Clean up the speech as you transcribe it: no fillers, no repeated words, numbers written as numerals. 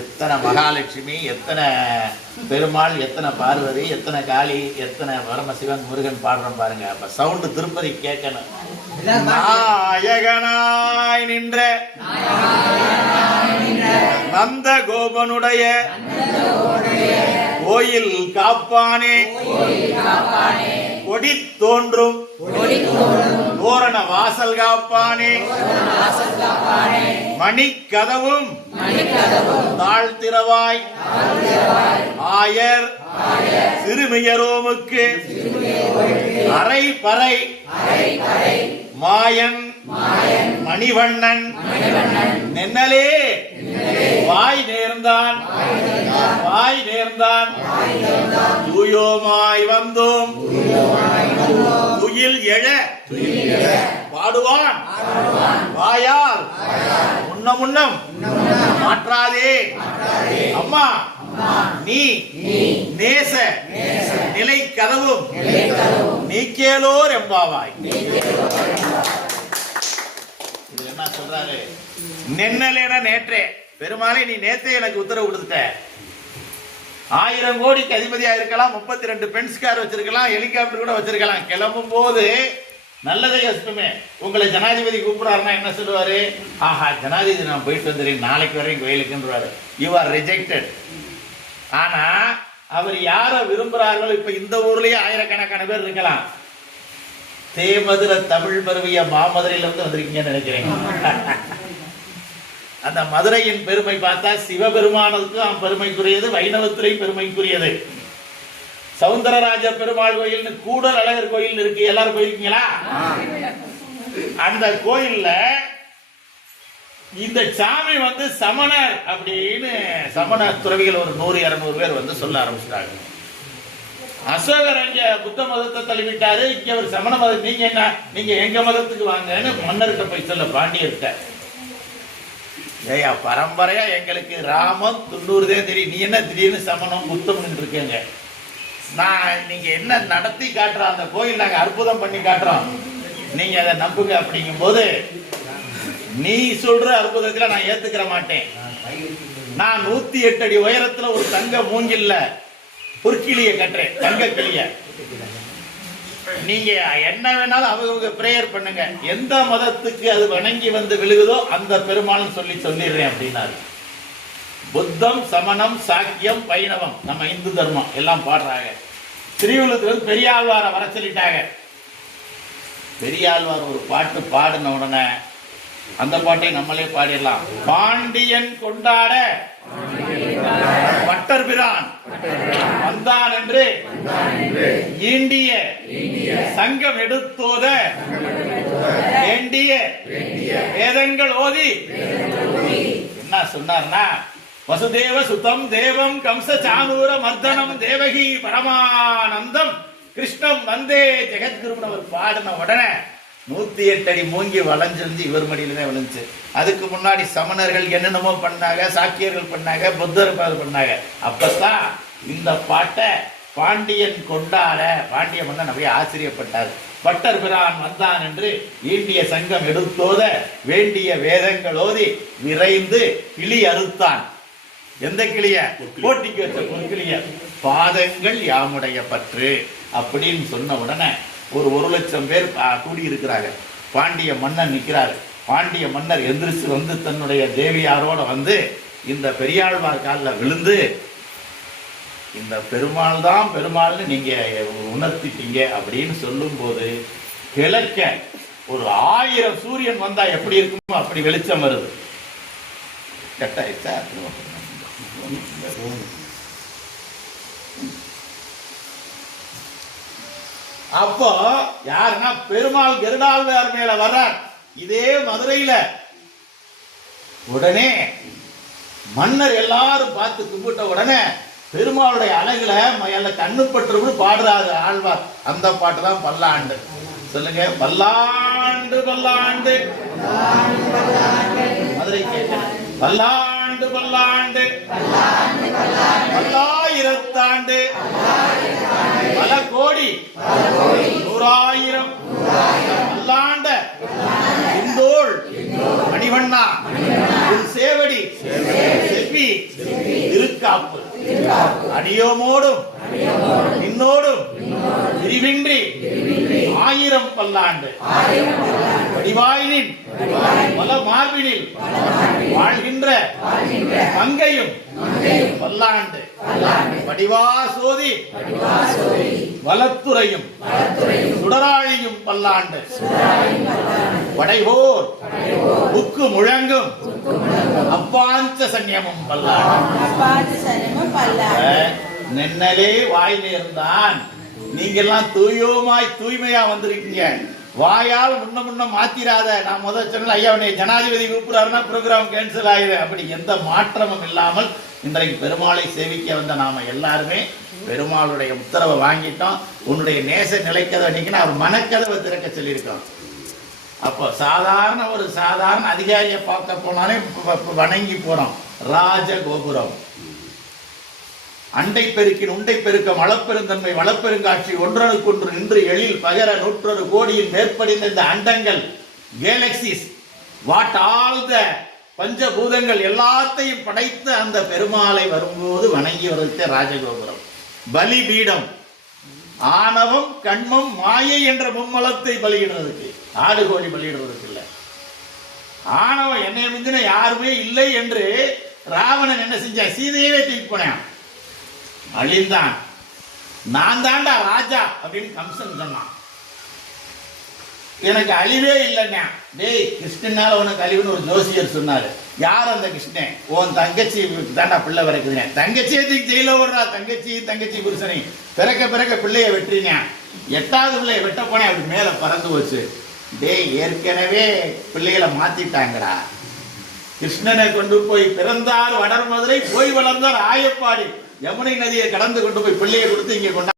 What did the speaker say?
எத்தனை மகாலட்சுமி, எத்தனை பெருமாள், எத்தனை பார்வதி, எத்தனை காளி, எத்தனை பரமசிவன், முருகன் பாடுறோம் பாருங்க. அப்ப சவுண்டு திருப்பதி கேட்கணும். நாயகனாய் நின்ற நந்த கோபனுடைய கோயில் காப்பானே, கொடி தோன்றும் தோரண வாசல் காப்பானே, மணிக்கதவும் தாழ்த்திரவாய் ஆயர் சிறுமியரோமுக்கு அரை பறை மாயன் மணிவண்ணன் நென்னலே வாய் நேர்ந்தான் வாய் நேர்ந்தான் தூயோமாய் வந்தோம் துயில் எழ பாடுவான் வாயால் முன்னம் மாற்றாதே அம்மா நீ நேச நிலை கதவும் நீக்கேலோர் எம்பாவாய். இது என்ன சொல்றாரு? நென்னலேன நேற்றே பெருமாளே, நீ நேற்றே எனக்கு உத்தரவு கொடுத்துட்ட. 1000 கோடிக்கு அதிபதியா இருக்கலாம், 32 பென்ஸ்கார் வச்சிருக்கலாம், ஹெலிகாப்டர் கூட வச்சிருக்கலாம். கிளம்பும் போது நல்லதே அசுமே உங்களை ஜனாதிபதி கூப்பிடாருன்னா என்ன சொல்லுவாரு? ஆஹா, ஜனாதிபதி நான் போயிட்டு வந்துடுறேன், நாளைக்கு வரையும் கோயிலுக்குன்றாரு. You are rejected. ஆனா அவர் யார விரும்புறார்களோ, இப்ப இந்த ஊர்லயே ஆயிரக்கணக்கான பேர் இருக்கலாம். தேமதுர தமிழ் பருவிய மாமதுரையில இருந்து வந்திருக்கீங்கன்னு நினைக்கிறேன். அந்த மதுரையின் பெருமை பார்த்தா சிவபெருமானுக்கும் பெருமைக்குரியது, வைணவத்துறையும் பெருமைக்குரியது. சவுந்தரராஜ பெருமாள் கோயில், கூடல் அழகர் கோயில் இருக்கு. எல்லாரும் போயிருக்கீங்களா? அந்த கோயில்ல இந்த சாமி வந்து சமணர் அப்படின்னு சமண துறவிகள் ஒரு 100-200 பேர் வந்து சொல்ல ஆரம்பிச்சிட்டாங்க. அசோகர் இங்க புத்த மதத்தை தள்ளிவிட்டாரு, இங்க ஒரு சமண மதம், நீங்க என்ன, நீங்க எங்க மதத்துக்கு வாங்கன்னு மன்னர்கிட்ட போய் சொல்ல பாண்டியர்கிட்ட. ஏயா பரம்பரையா எங்களுக்கு ராமம் 90 தெரியும், நீ என்ன திடீர்னு சமணம் புத்தம் இருக்கீங்க? நீங்க என்ன நடத்தி காட்டுற அந்த கோயில் நாங்க அற்புதம் பண்ணி காட்டுறோம், நீங்க அதை நம்புங்க. அப்படிங்கும் போது நீ சொல்ற அற்புதத்துல நான் ஏத்துக்கிற மாட்டேன். நான் 108 அடி உயரத்துல ஒரு தங்க மூங்கில்ல ஒரு கிளிய கட்டுறேன், தங்க கிளிய. நீங்க என்ன வேணாலும் அவங்க பிரேயர் பண்ணுங்க, எந்த மதத்துக்கு அது வணங்கி வந்து விழுகுதோ அந்த பெருமாள்னு சொல்லிடுறேன் அப்படின்னாரு. புத்தம், சமணம், சாக்கியம், வைணவம், நம்ம இந்து தர்மம் எல்லாம் பாடுறாங்க. திருவள்ளுவர் பெரியாழ்வார வர சொல்லிட்டாங்க. பெரியாழ்வார் ஒரு பாட்டு பாடின உடனே அந்த பாட்டை நம்மளே பாடிடலாம். பாண்டியன் கொண்டாட பட்டர் பிரான் வந்தான் என்று ஈண்டிய சங்கம் எடுத்தோத வேண்டிய வேதங்கள் ஓதி என்ன சொன்னார்னா, வசுதேவ சுதம் தேவம் கம்ச சானூர மர்தனம் தேவகி பரமானந்தம் கிருஷ்ணம் வந்தே ஜெகத்குருன்னு அவர் பாடின உடனே 108 அடி மூங்கி வளைஞ்சிருந்து இவர் மடியில தான் விளைஞ்சு. அதுக்கு முன்னாடி சமணர்கள் என்னென்னமோ பண்ணாங்க, சாக்கியர்கள் பண்ணாங்க, புத்தர் பண்ணாங்க. அப்பதான் இந்த பாட்டை பாண்டியன் கொண்டாட பாண்டிய மன்னன் நிறைய ஆச்சரியப்பட்டார். பட்டர் பிரான் வந்தான் என்று ஈண்டிய சங்கம் எடுத்தோத வேண்டிய வேதங்கள் ஓதி விரைந்து கிளி அறுத்தான். எந்த கிளிய? போட்டிக்கு வச்ச ஒரு கிளிய. பாதங்கள் யாமுடைய பற்று அப்படின்னு சொன்ன உடனே ஒரு 1,00,000 பேர் கூடி இருக்கிறாங்க. பாண்டிய மன்னன் நிற்கிறாரு. பாண்டிய மன்னர் எந்திரிச்சு வந்து தன்னுடைய தேவியாரோட வந்து இந்த பெரியாழ்வார் காலில் விழுந்து, இந்த பெருமாள் தான் பெருமாள்னு நீங்க உணர்த்திட்டீங்க அப்படின்னு சொல்லும் போது கிழக்க ஒரு 1000 சூரியன் வந்தா எப்படி இருக்குமோ அப்படி வெளிச்சம் வருது. கட்டாயிச்சா? அப்போ யாருன்னா பெருமாள் கருடாழ்வார் மேல வர்றார் இதே மதுரையில. உடனே மன்னர் எல்லாரும் பார்த்து கும்பிட்ட உடனே பெருமாளுடைய அழகுல கண்ணுப்பட்டு பாடுறாரு ஆழ்வார். அந்த பாட்டு தான் பல்லாண்டு. சொல்லுங்க, பல்லாண்டு பல்லாண்டு. மதுரை கேட்க பல்லாண்டு பல்லாண்டு பல்லாயிரத்தாண்டு பல கோடி 100,000 பல்லாண்ட இந்தோள் மணிவண்ணா உன் சேவடி செவ்வி திருக்காப்பு அடியோமோடும் நின்னோடும் பிரிவின்றி 1000 பல்லாண்டு வடிவாயினின் பல மார்பினில் வாழ்கின்ற மங்கையும் பல்லாண்டு வடிவா சோதி வலத்துறையும் சுடராழியும் பல்லாண்டு படைவோர் புக்கு முழங்கும் அப்பாஞ்ச சன்னியமும் பல்லாண்டு நென்னலே வாய் நேர்ந்தான். நீங்க எல்லாம் தூய்மையா வந்திருக்கீங்க. வாயால் முன்ன மாத்திராத. நான் முதல் சொன்ன ஐயா ஜனாதிபதி கூப்பிடுறாருன்னா ப்ரோக்ராம் கேன்சல் ஆயிரு. அப்படி எந்த மாற்றமும் இல்லாமல் இன்றைக்கு பெருமாளை சேவிக்க வந்த நாம எல்லாருமே பெருமாளுடைய உத்தரவை வாங்கிட்டோம். உன்னுடைய நேச நிலைக்கதை அன்னைக்குன்னு அவர் மனக்கதவை திறக்க சொல்லியிருக்கோம். அப்போ சாதாரண அதிகாரியை பார்க்க போனாலே வணங்கி போறோம். ராஜகோபுரம் அண்டை பெருக்கின் உண்டை பெருக்கம் அளப்பெருந்தன்மை வளப்பெருங்காட்சி ஒன்றனுக்கொன்று நின்று எழில் பகர 101 கோடியின் மேற்படிந்த இந்த அண்டங்கள் கேலக்சிஸ் வாட் ஆல் த பஞ்சபூதங்கள் எல்லாத்தையும் படைத்த அந்த பெருமாளை வரும்போது வணங்கி வருத்த ராஜகோபுரம். பலிபீடம் ஆணவம் கண்மம் மாயை என்ற மும்மலத்தை பலியிடுறதுக்கு, ஆடு கோழி பலியிடுறதுக்கு இல்லை. ஆணவம் என்னை மிஞ்சின யாருமே இல்லை என்று ராவணன் என்ன செஞ்சான்? சீதையவே தூக்கி போனான், அழிந்தான். நான் தாண்டா ராஜா அப்படின்னு கம்சன் சொன்னான். எனக்கு அழிவே இல்லைன்னா டேய் கிருஷ்ணனால உனக்கு அழிவுன்னு ஒரு ஜோசியர் சொன்னாரு. யார் அந்த கிருஷ்ணன்? உன் தங்கச்சி தாண்டா பிள்ளை பிறக்குதுங்க. தங்கச்சியை தூக்கி ஜெயில ஓடுறா. தங்கச்சி புருஷனை பிறக்க பிள்ளைய வெட்டினேன். 8வது பிள்ளைய வெட்ட போனேன். அப்படி மேல பறந்து போச்சு. டேய் ஏற்கனவே பிள்ளைகளை மாத்திட்டாங்கடா. கிருஷ்ணனை கொண்டு போய் பிறந்தார் வடர் மதுரை, போய் வளர்ந்தார் ஆயப்பாடி. யமுனை நதியை கடந்து கொண்டு போய் பிள்ளையை கொடுத்து இங்க கொண்டா